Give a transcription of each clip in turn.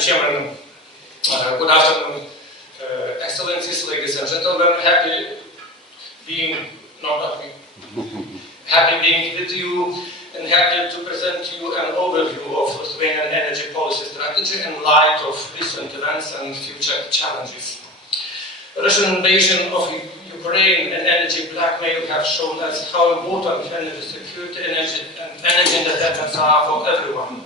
Chairman. Good afternoon, Excellencies, ladies and gentlemen. Happy being with you and happy to present you an overview of Lithuanian energy policy strategy in light of recent events and future challenges. Russian invasion of Ukraine and energy blackmail have shown us how important energy security and energy independence are for everyone.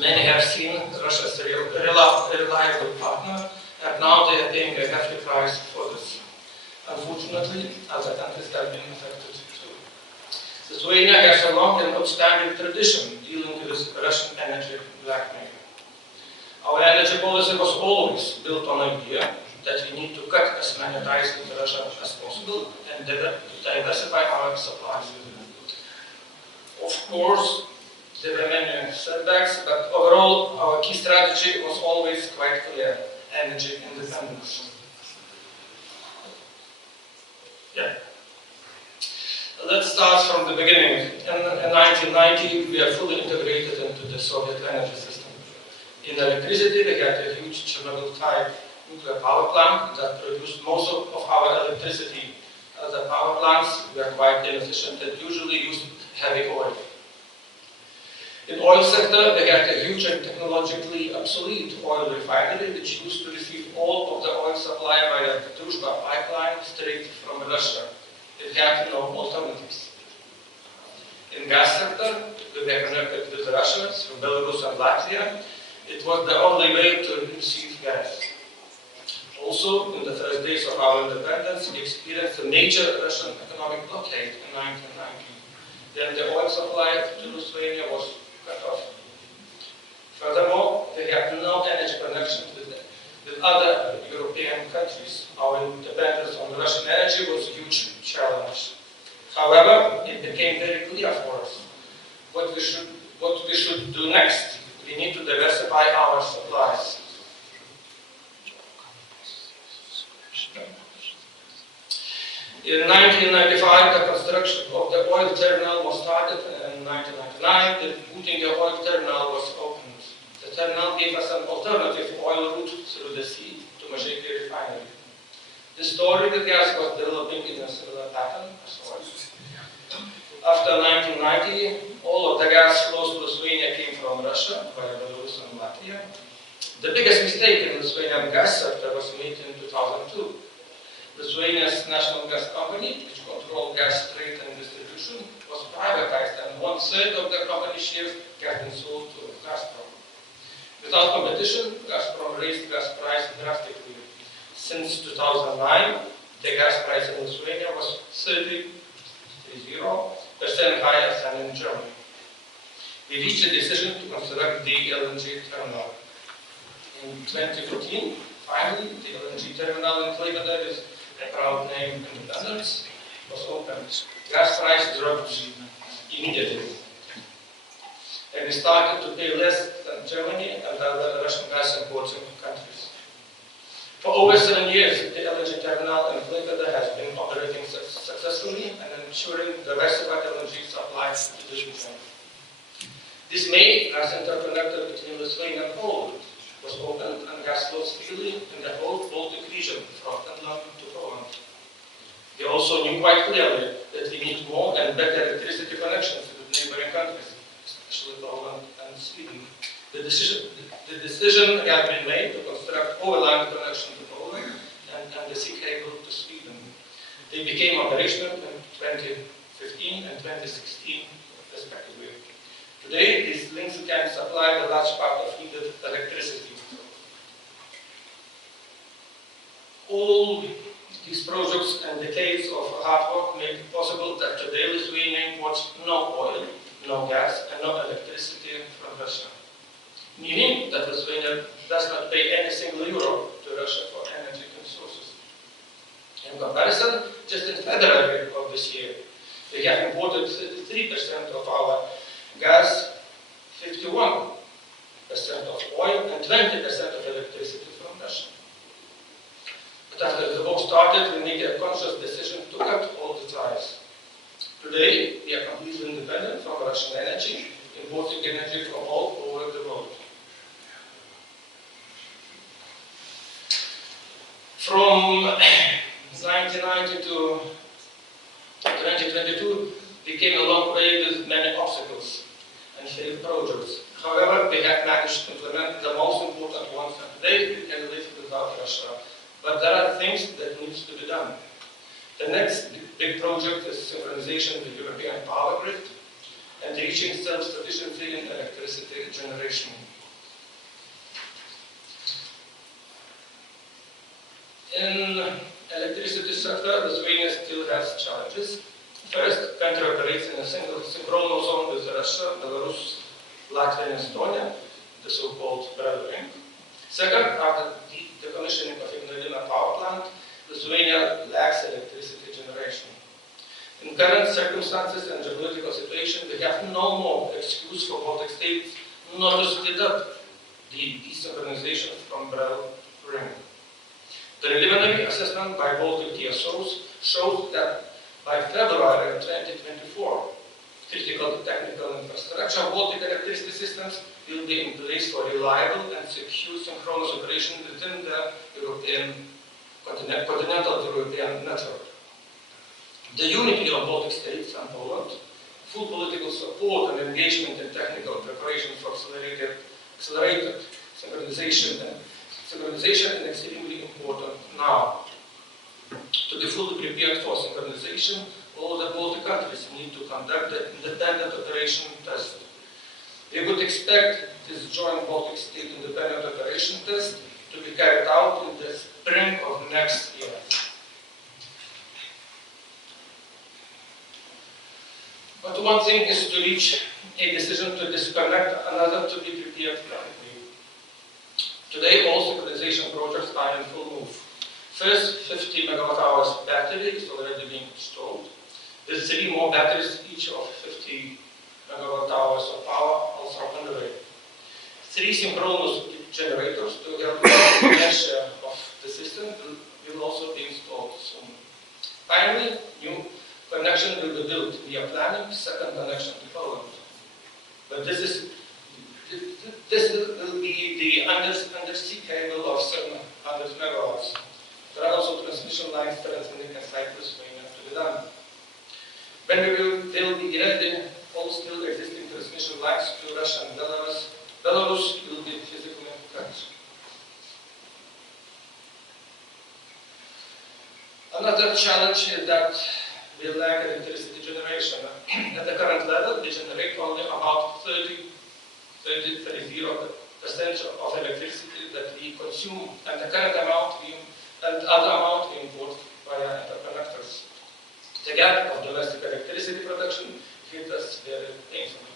Many have seen Russia as a reliable partner, and now they are paying a hefty price for this. Unfortunately, other countries have been affected too. Lithuania has a long and outstanding tradition dealing with Russian energy blackmail. Our energy policy was always built on the idea that we need to cut as many ties with Russia as possible and diversify our supplies. Of course, there were many setbacks, but overall, our key strategy was always quite clear: energy independence. Let's start from the beginning. In 1990, we are fully integrated into the Soviet energy system. In electricity, we had a huge Chernobyl-type nuclear power plant that produced most of our electricity. The power plants were quite inefficient and usually used heavy oil. In the oil sector, they had a huge and technologically obsolete oil refinery which used to receive all of the oil supply via the Druzhba pipeline straight from Russia. It had no alternatives. In gas sector, we were connected with Russia through Belarus and Latvia. It was the only way to receive gas. Also, in the first days of our independence, we experienced a major Russian economic blockade in 1990. Then the oil supply to Lithuania was cut off. Furthermore, we had no energy connection with other European countries. Our dependence on Russian energy was a huge challenge. However, it became very clear for us what we should do next. We need to diversify our supplies. In 1995, the construction of the oil terminal was started. In 1999, the Būtingė oil terminal was opened. The terminal gave us an alternative oil route through the sea to Mažeikiai refinery. The story with gas was developing in a similar pattern as oil. After 1990, all of the gas flows to Lithuania came from Russia via Belarus and Latvia. The biggest mistake in the Lithuanian gas sector was made in 2002. Lithuania's national gas company, which controlled gas trade and distribution, was privatized, and 1/3 of the company shares has been sold to Gazprom. Without competition, Gazprom raised gas price drastically. Since 2009, the gas price in Lithuania was 30% higher than in Germany. We reached a decision to construct the LNG terminal. In 2014, finally, the LNG terminal in Klaipėda, with a proud name Independence, was opened. Gas price dropped immediately. And we started to pay less than Germany and other Russian gas importing countries. For over 7 years, the LNG terminal in Klaipėda has been operating successfully and ensuring diversified LNG supplies to the region. This May, gas interconnector between Lithuania and Poland was opened, and gas flows freely in the whole Baltic region from Finland to Poland. We also knew quite clearly that we need more and better electricity connections with neighboring countries, especially Poland and Sweden. The decision had been made to construct overland connection to Poland and the sea cable to Sweden. They became operational in 2015 and 2016, respectively. Today, these links can supply a large part of needed electricity. All these projects and decades of hard work made it possible that today Lithuania imports no oil, no gas, and no electricity from Russia. Meaning that Lithuania does not pay any single euro to Russia for energy resources. In comparison, just in February of this year, we have imported 33% of our gas, 51% of oil, and 20% of electricity from Russia. But after the war started, we made a conscious decision to cut all the ties. Today, we are completely independent from Russian energy, importing energy from all over the world. From 1990 to 2022 became a long way with many obstacles and failed projects. However, we have managed to implement the most important ones, and today we can live without Russia. But there are things that need to be done. The next big project is synchronization of the European power grid and reaching self-sufficiency in electricity generation. In electricity sector, Lithuania still has challenges. First, country operates in a single synchronous zone with Russia, Belarus, Latvia, and Estonia, the so-called Brel ring. Second, after the decommissioning of Ignalina power plant, Lithuania lacks electricity generation. In current circumstances and geopolitical situation, we have no more excuse for Baltic states not to speed up the desynchronization from Brel ring. The preliminary assessment by Baltic TSOs shows that by February 2024, critical technical infrastructure of Baltic electricity systems will be in place for reliable and secure synchronous operation within the continental European network. The unity of Baltic states and Poland, full political support and engagement in technical preparation for accelerated synchronization is extremely important now. To be fully prepared for synchronization, all the Baltic countries need to conduct the independent operation test. We would expect this joint Baltic state independent operation test to be carried out in the spring of next year. But one thing is to reach a decision to disconnect, another to be prepared currently. Today, all synchronization projects are in full move. First, 50 megawatt-hours battery is already being installed. With 3 more batteries, each of 50 megawatt-hours of power, also on the way. 3 synchronous generators to help the inertia of the system will also be installed soon. Finally, new connection will be built via planning, second connection to Poland. But this will be the undersea cable of 700 megawatts. There are also transmission lines strengthening and Cyprus may have to be done. When they will be ready, all still existing transmission lines to Russia and Belarus will be physically cut. Another challenge is that we lack electricity generation. At the current level, we generate only about 30% of electricity that we consume, and the current amount other amount we import via interconnectors. The gap of domestic electricity production hit us very painfully.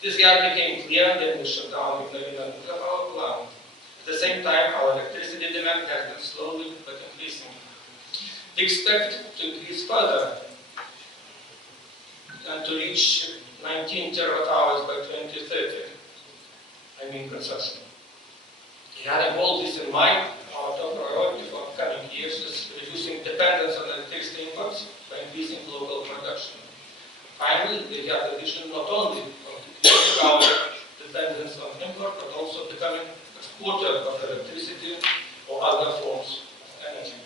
This gap became clear when we shut down Ignalina nuclear power plant. At the same time, our electricity demand has been slowly but increasing. We expect to increase further and to reach 19 terawatt-hours by 2030. I mean consumption. Having all this in mind, our top priority for coming years is reducing dependence on electricity imports by increasing local production. Finally, we have the vision not only of decreasing our dependence on import, but also becoming exporter of electricity or other forms of energy.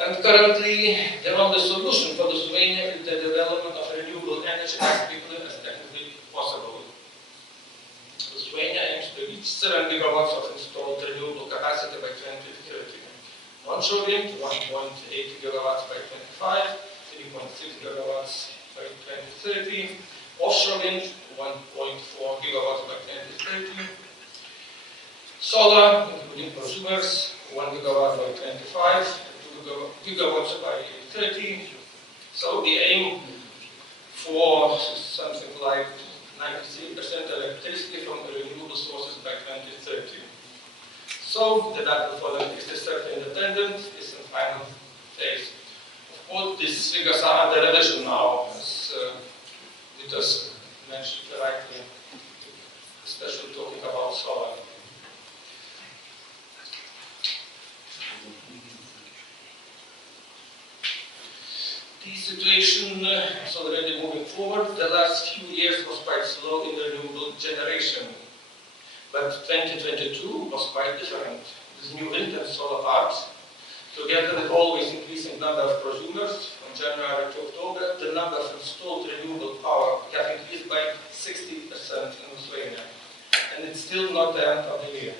And currently, the only solution for Lithuania is the development of renewable energy as quickly as technically possible. Lithuania aims to reach 7 gigawatts of installed renewable capacity by 2030. Onshore wind, 1.8 gigawatts by 25, 3.6 gigawatts by 2030. Offshore wind, 1.4 gigawatts by 2030. Solar, including prosumers, 1 gigawatt by 25, 2 gigawatts by 30. So we aim for something like 93% electricity from renewable sources by 2030. So the battle for electricity sector independence is in final phase. Of course, these figures are under revision now, as we just mentioned rightly, especially talking about solar. The situation is already moving forward. The last few years was quite slow in renewable generation. But 2022 was quite different. These new wind and solar parks, together with always increasing number of prosumers, from January to October, the number of installed renewable power have increased by 60% in Lithuania. And it's still not the end of the year.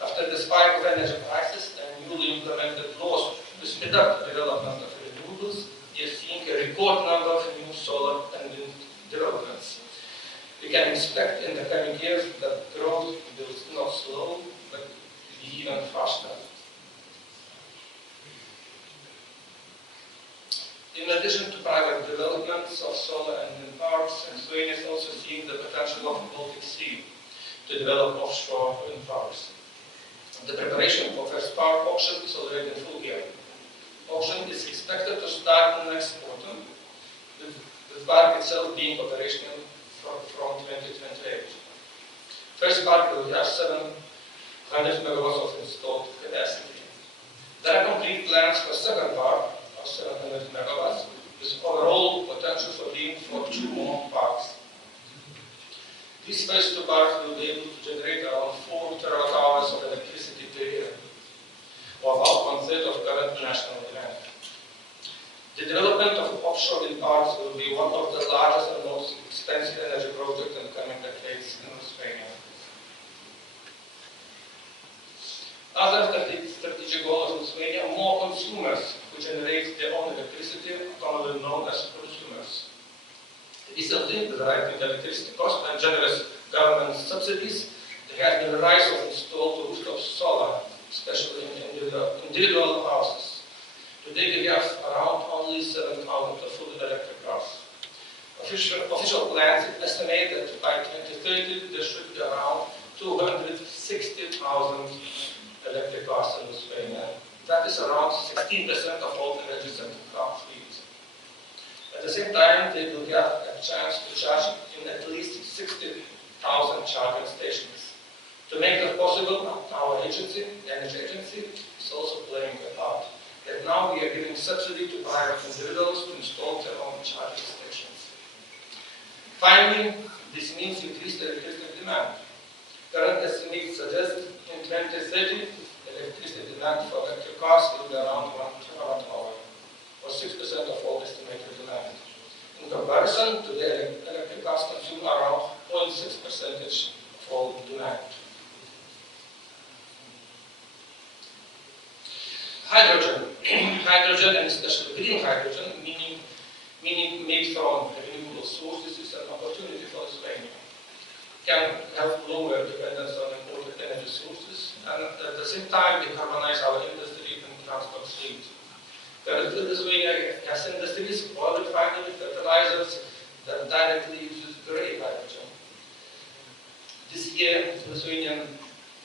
After the spike of energy prices and newly implemented laws to speed up the development of renewables, we are seeing a record number of new solar and wind developments. We can expect in the coming years that growth will not slow, but be even faster. In addition to private developments of solar and wind parks, Lithuania is also seeing the potential of the Baltic Sea to develop offshore wind parks. The preparation for first park auction is already in full gear. Auction is expected to start next autumn, with the park itself being operational from 2028. First park will have 700 megawatts of installed capacity. There are complete plans for second park of 700 megawatts, with overall potential for being for 2 more parks. These first 2 parks will be able to generate around 4 terawatt-hours of electricity per year, or about 1/3 of current national demand. The development of offshore wind parks will be one of the largest and most expensive energy projects in the coming decades in Lithuania. Other strategic goal of Lithuania, more consumers who generate their own electricity, commonly known as prosumers. Recently, with the rising electricity cost and generous government subsidies, there has been a rise of installed rooftop solar, especially in individual houses. Today we have around only 7,000 fully electric cars. Official plans estimate that by 2030 there should be around 260,000 electric cars in Lithuania. That is around 16% of all the registered car fleet. At the same time, they will have a chance to charge in at least 60,000 charging stations. To make that possible, our agency, the energy agency, is also playing a part. And now we are giving subsidy to private individuals to install their own charging stations. Finally, this means increased electricity demand. Current estimates suggest in 2030, electricity demand for electric cars will be around 1 terawatt-hour, or 6% of all estimated demand. In comparison, today electric cars consume around 0.6% of all demand. Hydrogen. Hydrogen, and especially green hydrogen, meaning made from renewable sources, is an opportunity for Lithuania. Can help lower dependence on imported energy sources and at the same time decarbonize our industry and transport fleet. Currently, Lithuania has industries, oil refinery, fertilizers that directly use gray hydrogen. This year, Lithuanian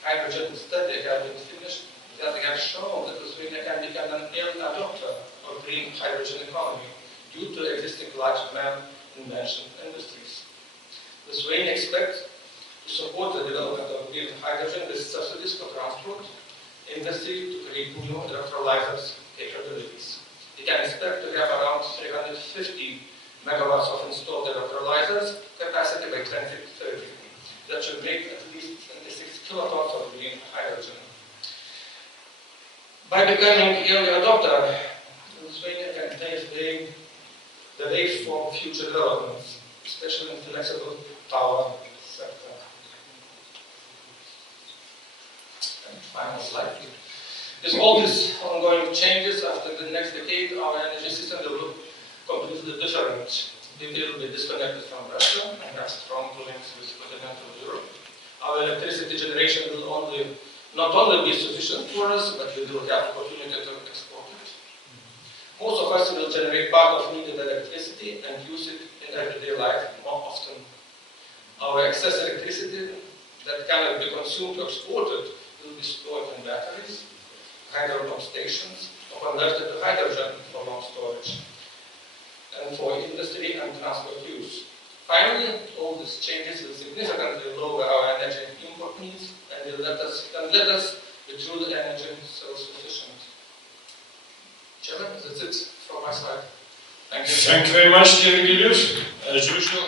hydrogen study has been finished that have shown that Lithuania can become an early adopter of green hydrogen economy due to existing large demand in mentioned industries. Lithuania expects to support the development of green hydrogen with subsidies for transport industry to create new electrolyzers capabilities. We can expect to have around 350 megawatts of installed electrolyzers capacity by 2030. That should make at least 26 kilotons of green hydrogen. By becoming early adopter, Lithuania can pave the way for future developments, especially in the flexible power sector. And final slide. With all these ongoing changes, after the next decade, our energy system will look completely different. We will be disconnected from Russia and have strong links with continental Europe. Our electricity generation will not only be sufficient for us, but we will have opportunity to export it. Most of us will generate part of needed electricity and use it in everyday life more often. Our excess electricity that cannot be consumed or exported will be stored in batteries, hydro pump stations, or converted to hydrogen for long storage, and for industry and transport use. Finally, all these changes will significantly lower our energy import needs and will let us be truly energy self-sufficient. Chairman, that's it from my side. Thank you. Thank you very much, dear Virgilijus. As usual,